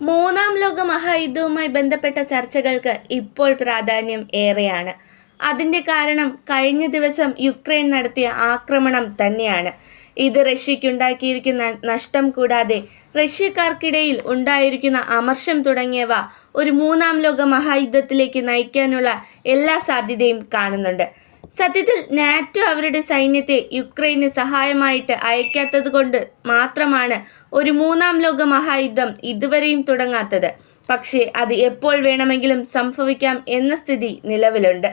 മൂന്നാം ലോക മഹായുദ്ധവുമായി ബന്ധപ്പെട്ട ചർച്ചകൾക്ക് ഇപ്പോൾ പ്രാധാന്യം ഏറെയാണ്. അതിന്റെ കാരണം കഴിഞ്ഞ ദിവസം യുക്രൈൻ നടത്തിയ ആക്രമണം തന്നെയാണ്. ഇത് റഷ്യയ്ക്കുണ്ടാക്കിയിരിക്കുന്ന നഷ്ടം കൂടാതെ റഷ്യക്കാർക്കിടയിൽ ഉണ്ടായിരിക്കുന്ന അമർഷം തുടങ്ങിയവ ഒരു മൂന്നാം ലോക മഹായുദ്ധത്തിലേക്ക് നയിക്കാനുള്ള എല്ലാ സാധ്യതയും കാണുന്നുണ്ട്. സത്യത്തിൽ നാറ്റോ അവരുടെ സൈന്യത്തെ യുക്രൈന് സഹായമായിട്ട് അയക്കാത്തത് കൊണ്ട് മാത്രമാണ് ഒരു മൂന്നാം ലോക മഹായുദ്ധം ഇതുവരെയും തുടങ്ങാത്തത്. പക്ഷേ അത് എപ്പോൾ വേണമെങ്കിലും സംഭവിക്കാം എന്ന സ്ഥിതി നിലവിലുണ്ട്.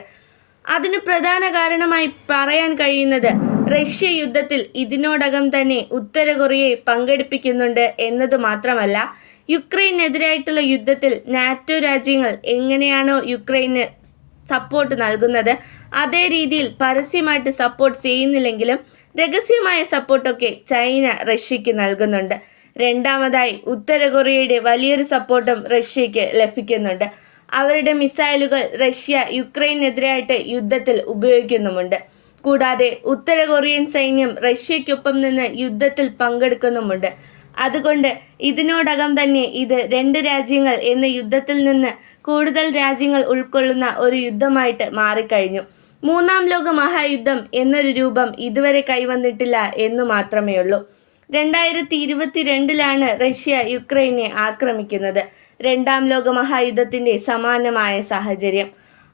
അതിന് പ്രധാന കാരണമായി പറയാൻ കഴിയുന്നത് റഷ്യ യുദ്ധത്തിൽ ഇതിനോടകം തന്നെ ഉത്തര കൊറിയയെ പങ്കെടുപ്പിക്കുന്നുണ്ട് എന്നത് മാത്രമല്ല യുക്രൈനെതിരായിട്ടുള്ള യുദ്ധത്തിൽ നാറ്റോ രാജ്യങ്ങൾ എങ്ങനെയാണോ യുക്രൈന് സപ്പോർട്ട് നൽകുന്നത്. അതേ രീതിയിൽ പരസ്യമായിട്ട് സപ്പോർട്ട് ചെയ്യുന്നില്ലെങ്കിലും രഹസ്യമായ സപ്പോർട്ടൊക്കെ ചൈന റഷ്യക്ക് നൽകുന്നുണ്ട്. രണ്ടാമതായി ഉത്തര കൊറിയയുടെ വലിയൊരു സപ്പോർട്ടും റഷ്യക്ക് ലഭിക്കുന്നുണ്ട്. അവരുടെ മിസൈലുകൾ റഷ്യ യുക്രൈനെതിരായിട്ട് യുദ്ധത്തിൽ ഉപയോഗിക്കുന്നുമുണ്ട്. കൂടാതെ ഉത്തര കൊറിയൻ സൈന്യം റഷ്യയ്ക്കൊപ്പം നിന്ന് യുദ്ധത്തിൽ പങ്കെടുക്കുന്നുമുണ്ട്. അതുകൊണ്ട് ഇതിനോടകം തന്നെ ഇത് രണ്ട് രാജ്യങ്ങൾ എന്ന യുദ്ധത്തിൽ നിന്ന് കൂടുതൽ രാജ്യങ്ങൾ ഉൾക്കൊള്ളുന്ന ഒരു യുദ്ധമായിട്ട് മാറിക്കഴിഞ്ഞു. മൂന്നാം ലോക മഹായുദ്ധം എന്നൊരു രൂപം ഇതുവരെ കൈവന്നിട്ടില്ല എന്നു മാത്രമേ ഉള്ളൂ രണ്ടായിരത്തി ഇരുപത്തിരണ്ടിലാണ് റഷ്യ യുക്രൈനെ ആക്രമിക്കുന്നത്. രണ്ടാം ലോക മഹായുദ്ധത്തിന്റെ സമാനമായ സാഹചര്യം.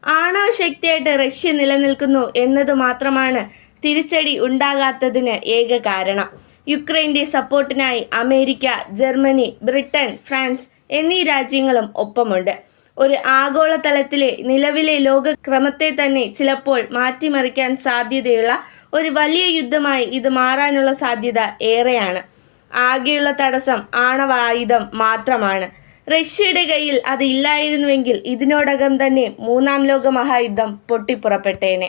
ആണവ ശക്തിയായിട്ട് റഷ്യ നിലനിൽക്കുന്നു എന്നത് മാത്രമാണ് തിരിച്ചടി ഉണ്ടാകാത്തതിന് ഏക കാരണം. യുക്രൈന്റെ സപ്പോർട്ടിനായി അമേരിക്ക ജർമ്മനി ബ്രിട്ടൻ ഫ്രാൻസ് എന്നീ രാജ്യങ്ങളും ഒപ്പമുണ്ട്. ഒരു ആഗോളതലത്തിലെ നിലവിലെ ലോകക്രമത്തെ തന്നെ ചിലപ്പോൾ മാറ്റിമറിക്കാൻ സാധ്യതയുള്ള ഒരു വലിയ യുദ്ധമായി ഇത് മാറാനുള്ള സാധ്യത ഏറെയാണ്. ആകെയുള്ള തടസ്സം ആണവായുധം മാത്രമാണ്. റഷ്യയുടെ കയ്യിൽ അത് ഇല്ലായിരുന്നുവെങ്കിൽ ഇതിനോടകം തന്നെ മൂന്നാം ലോക മഹായുദ്ധം പൊട്ടിപ്പുറപ്പെട്ടേനെ.